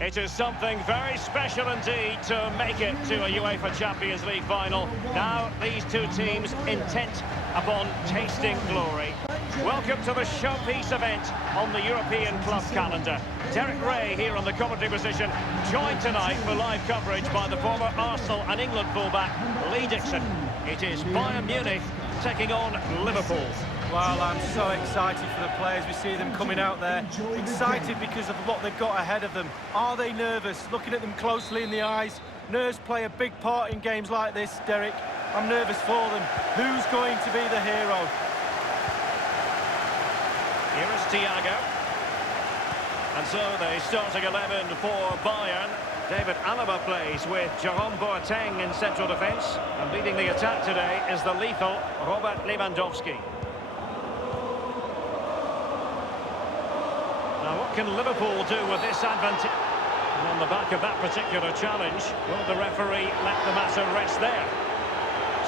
It is something very special indeed to make it to a UEFA Champions League final. Now these two teams intent upon tasting glory. Welcome to the showpiece event on the European club calendar. Derek Ray here on the commentary position, joined tonight for live coverage by the former Arsenal and England fullback Lee Dixon. It is Bayern Munich taking on Liverpool. Well, I'm so excited for the players. We see them coming out there. Excited because of what they've got ahead of them. Are they nervous? Looking at them closely in the eyes. Nerves play a big part in games like this, Derek. I'm nervous for them. Who's going to be the hero? Here is Thiago. And so the starting 11 for Bayern. David Alaba plays with Jerome Boateng in central defence. And leading the attack today is the lethal Robert Lewandowski. Now, what can Liverpool do with this advantage? And on the back of that particular challenge, will the referee let the matter rest there?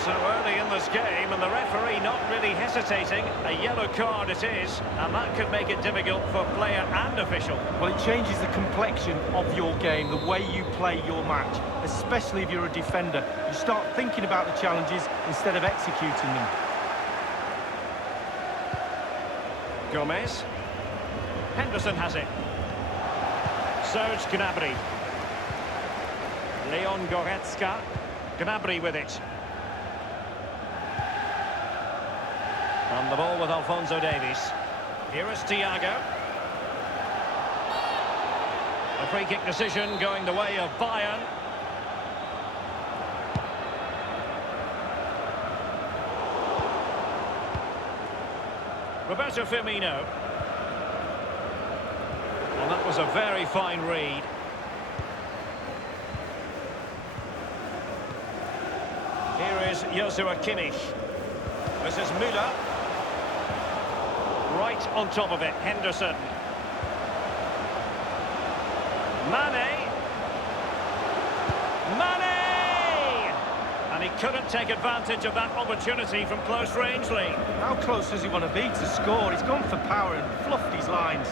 So early in this game, and the referee not really hesitating. A yellow card it is, and that could make it difficult for player and official. Well, it changes the complexion of your game, the way you play your match, especially if you're a defender. You start thinking about the challenges instead of executing them. Gomez. Henderson has it. Serge Gnabry. Leon Goretzka. Gnabry with it. And the ball with Alphonso Davies. Here is Thiago. A free kick decision going the way of Bayern. Roberto Firmino. Well, that was a very fine read. Here is Joshua Kimmich. This is Müller. Right on top of it, Henderson. Mane. Mane! And he couldn't take advantage of that opportunity from close range, Lee. How close does he want to be to score? He's gone for power and fluffed his lines.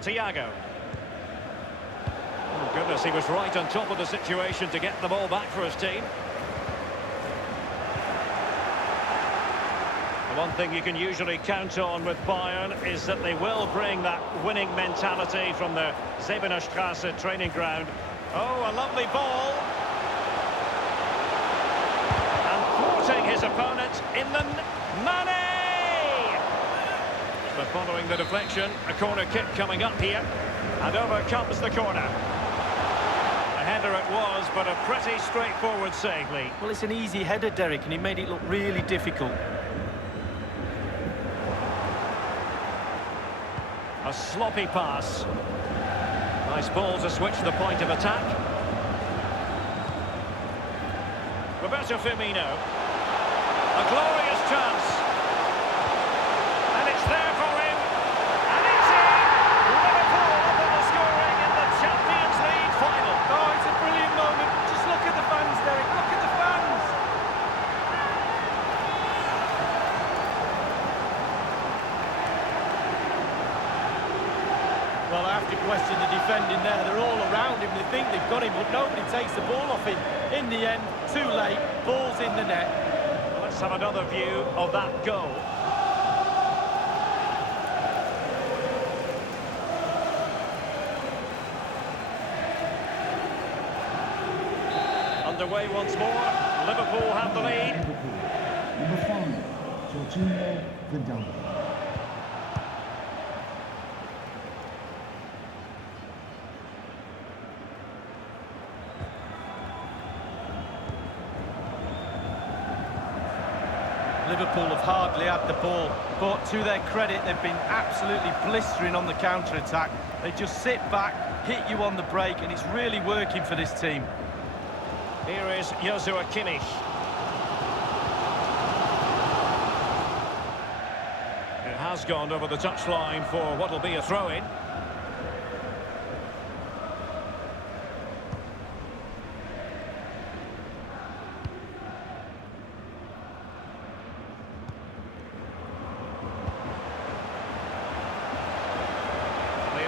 Thiago. Oh goodness, he was right on top of the situation to get the ball back for his team. The one thing you can usually count on with Bayern is that they will bring that winning mentality from the Zebener Straße training ground. Oh, a lovely ball. And thwarting his opponent in the... Mane! But following the deflection, a corner kick coming up here. And over comes the corner. A header it was, but a pretty straightforward save, Lee. Well, it's an easy header, Derek, and he made it look really difficult. A sloppy pass. Nice ball to switch the point of attack. Roberto Firmino. A glorious chance. And it's there for him. And it's in! Liverpool up on the scoring in the Champions League final. Oh, it's a brilliant moment. Just look at the fans, Derek. Look at the fans. Well, I have to question the defending there. They're all around him. They think they've got him, but nobody takes the ball off him. In the end, too late. Ball's in the net. Let's have another view of that goal. Underway once more. Liverpool have the lead. Number 5, Jorginho Vidal. Liverpool have hardly had the ball, but to their credit, they've been absolutely blistering on the counter-attack. They just sit back, hit you on the break, and it's really working for this team. Here is Joshua Kimmich. It has gone over the touchline for what will be a throw-in.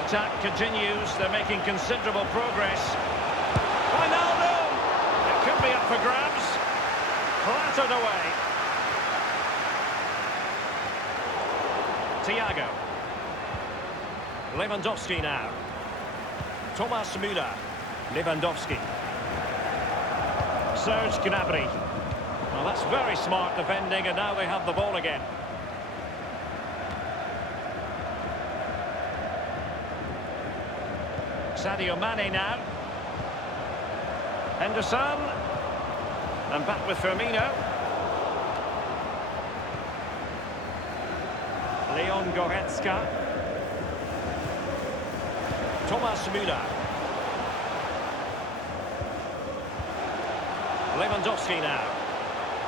attack continues. They're making considerable progress. Ronaldo! It could be up for grabs. Clattered away. Thiago. Lewandowski now. Thomas Müller. Lewandowski. Serge Gnabry. Well, that's very smart defending, and now they have the ball again. Sadio Mane now. Henderson. And back with Firmino. Leon Goretzka. Thomas Müller. Lewandowski now.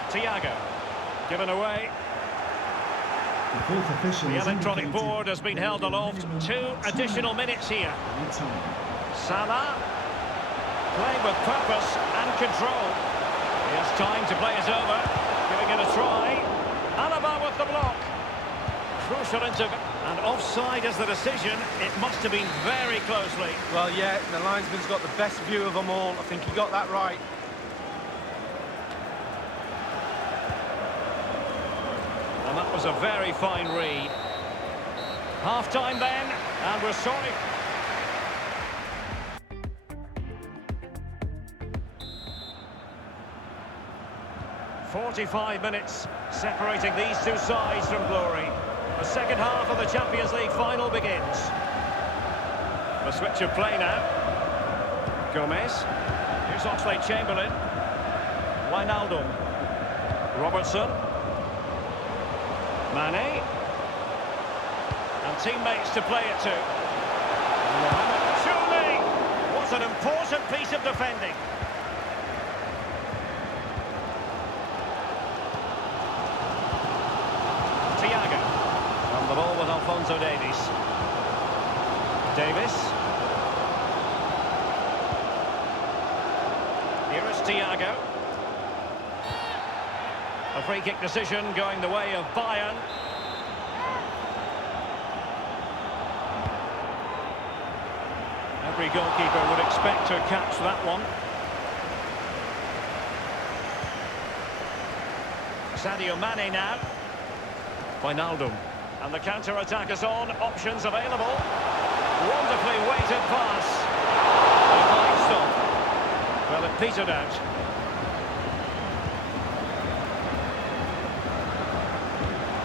Thiago. Given away. The electronic board has been held aloft. 2 additional minutes here. Salah. Playing with purpose and control. He has time to play it over. Giving it a try. Alaba with the block. Crucial intervention. And offside is the decision. It must have been very closely. Well, yeah, the linesman's got the best view of them all. I think he got that right. And that was a very fine read. Half-time then, and we're sorry. "45 minutes separating these two sides from glory. The second half of the Champions League final begins. The switch of play now. Gomez. Here's Oxlade-Chamberlain. Wijnaldum. Robertson. Mane. And teammates to play it to. Surely! What an important piece of defending. Thiago. On the ball with Alphonso Davies. Davis. Here is Thiago. A free kick decision going the way of Bayern. Every goalkeeper would expect to catch that one. Sadio Mane now. Wijnaldum. And the counter-attack is on. Options available. Wonderfully weighted pass. A high stop. Well, it petered out.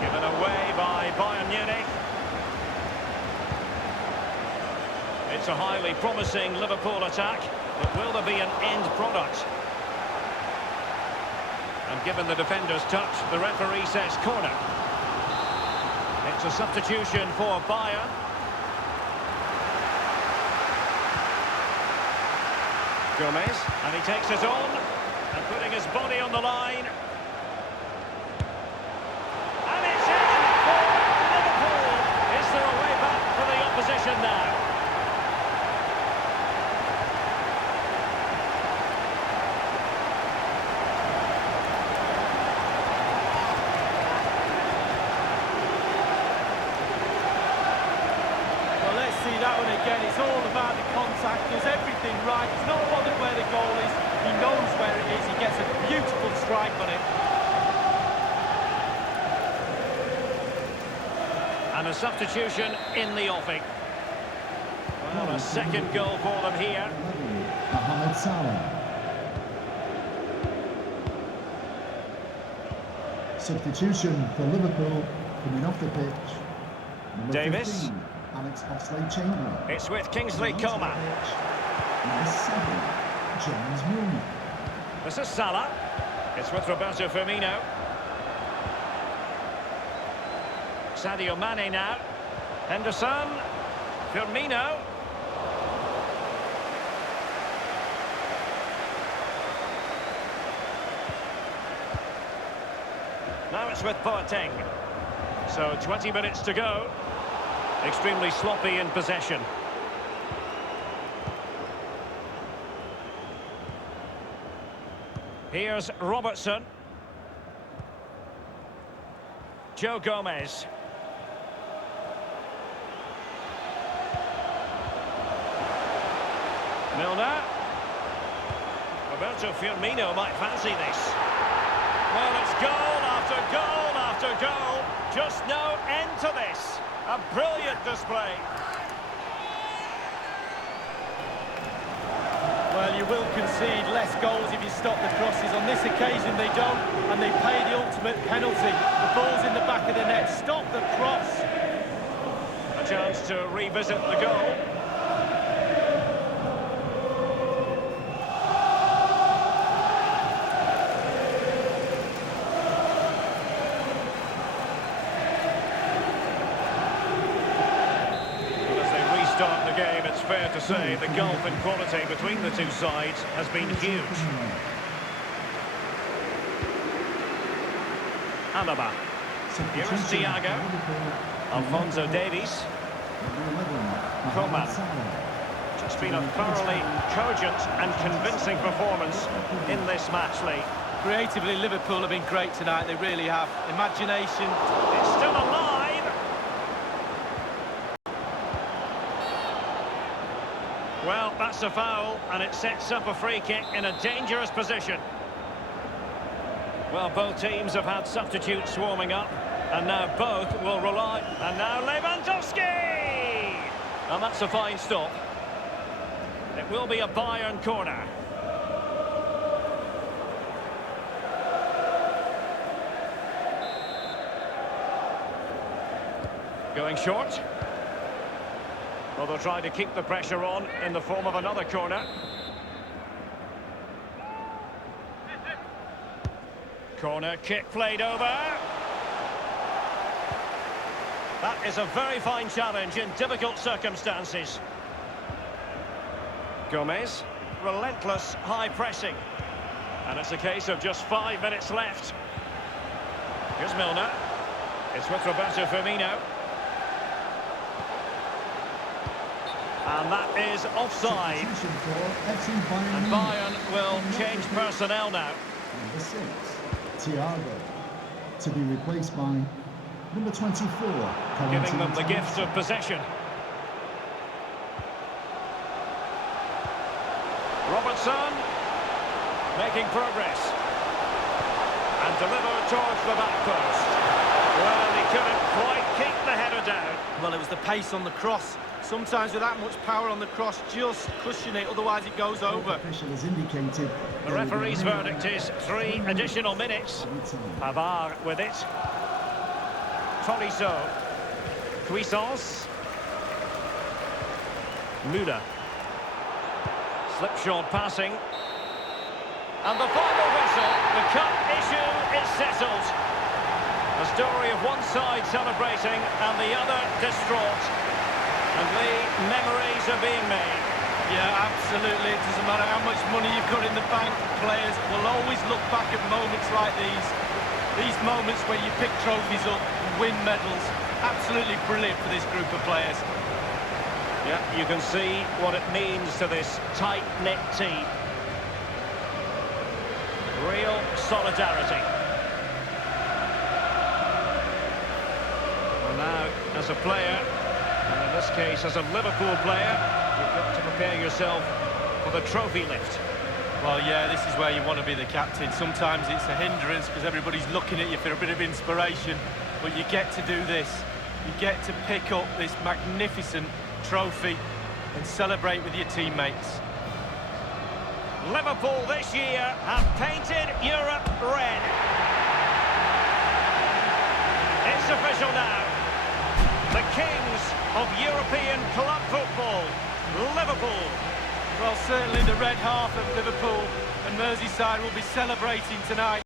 Given away by Bayern Munich. It's a highly promising Liverpool attack, but will there be an end product? And given the defender's touch, the referee says corner. It's a substitution for Bayern. Gomez, and he takes it on, and putting his body on the line. And it's in for Liverpool. Is there a way back for the opposition now? See that one again. It's all about the contact. Does everything right. He's not bothered where the goal is. He knows where it is. He gets a beautiful strike on it. And a substitution in the offing. Well, a second goal for them here. Mohamed Salah. Substitution for Liverpool coming off the pitch. Number Davis. 15. Alex Oxlade-Chamberlain. It's with Kingsley Coman. Number 7, James Milner. This is Salah. It's with Roberto Firmino. Sadio Mane now. Henderson. Firmino. Now it's with Boateng. So 20 minutes to go. Extremely sloppy in possession. Here's Robertson. Joe Gomez. Milner. Roberto Firmino might fancy this. Well, it's goal after goal after goal. Just no end to this. A brilliant display. Well, you will concede less goals if you stop the crosses. On this occasion, they don't, and they pay the ultimate penalty. The ball's in the back of the net. Stop the cross. A chance to revisit the goal. Start the game, it's fair to say the gulf in quality between the two sides has been huge. Alaba. Here is Thiago. Alphonso Davies. Coman. It's been a thoroughly cogent and convincing performance in this match, Lee. Creatively, Liverpool have been great tonight, they really have. Imagination. It's still alive. Well, that's a foul, and it sets up a free kick in a dangerous position. Well, both teams have had substitutes swarming up, and now both will rely. And now Lewandowski! And that's a fine stop. It will be a Bayern corner. Going short. Well, they'll try to keep the pressure on in the form of another corner. Corner kick played over. That is a very fine challenge in difficult circumstances. Gomez, relentless high pressing. And it's a case of just 5 minutes left. Here's Milner. It's with Roberto Firmino. And that is offside. And Bayern will change personnel now. Number 6, Thiago, to be replaced by number 24. Giving them the gift of possession. Robertson making progress. And delivered towards the back post. Well, he couldn't quite keep the header down. Well, it was the pace on the cross. Sometimes with that much power on the cross, just cushion it, otherwise it goes over. The referee's verdict is 3 additional minutes. Pavard with it. Tolisso. Cuisance. Müller. Slipshod passing. And the final whistle. The cup issue is settled. A story of one side celebrating and the other distraught. And the memories are being made. Yeah, absolutely. It doesn't matter how much money you've got in the bank. Players will always look back at moments like these. These moments where you pick trophies up and win medals. Absolutely brilliant for this group of players. Yeah, you can see what it means to this tight-knit team. Real solidarity. Well, now, as a player, and in this case as a Liverpool player, you've got to prepare yourself for the trophy lift. Well, yeah, this is where you want to be the captain. Sometimes it's a hindrance because everybody's looking at you for a bit of inspiration, but you get to do this. You get to pick up this magnificent trophy and celebrate with your teammates. Liverpool this year have painted Europe red. It's official now. The kings of European club football, Liverpool. Well, certainly the red half of Liverpool and Merseyside will be celebrating tonight.